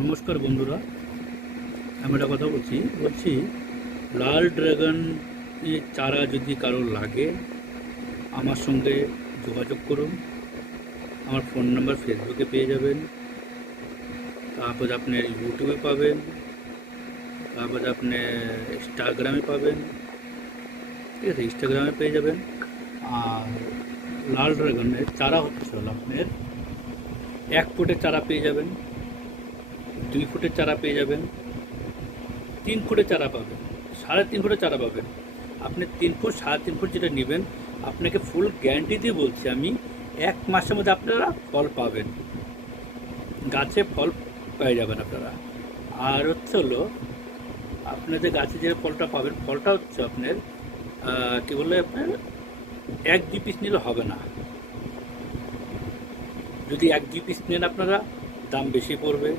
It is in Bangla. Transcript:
নমস্কার বন্ধুরা, আমি একটা কথা বলছি লাল ড্রাগন চারা যদি কারোর লাগে আমার সঙ্গে যোগাযোগ করুন। আমার ফোন নাম্বার ফেসবুকে পেয়ে যাবেন, তারপর আপনার ইউটিউবে পাবেন, তারপর আপনি ইনস্টাগ্রামে পাবেন। ঠিক আছে, ইনস্টাগ্রামে পেয়ে যাবেন। আর লাল ড্রাগনের চারা হচ্ছে হলো আপনার 1 ফুটের চারা পেয়ে যাবেন, 2 ফুটের চারা পেয়ে যাবেন, 3 ফুটের চারা পাবেন, 3.5 ফুটের চারা পাবেন। আপনি 3 ফুট 3.5 ফুট যেটা নেবেন, আপনাকে ফুল গ্যারান্টি দিয়ে বলছি আমি, 1 মাসের মধ্যে আপনারা ফল পাবেন, গাছে ফল পেয়ে যাবেন আপনারা। আর হচ্ছে হলো আপনাদের গাছে যে ফলটা পাবেন, ফলটা হচ্ছে আপনার কী বললে আপনার 1-2 পিস নিলে হবে না। যদি 1-2 পিস নেন আপনারা, দাম বেশি পড়বে।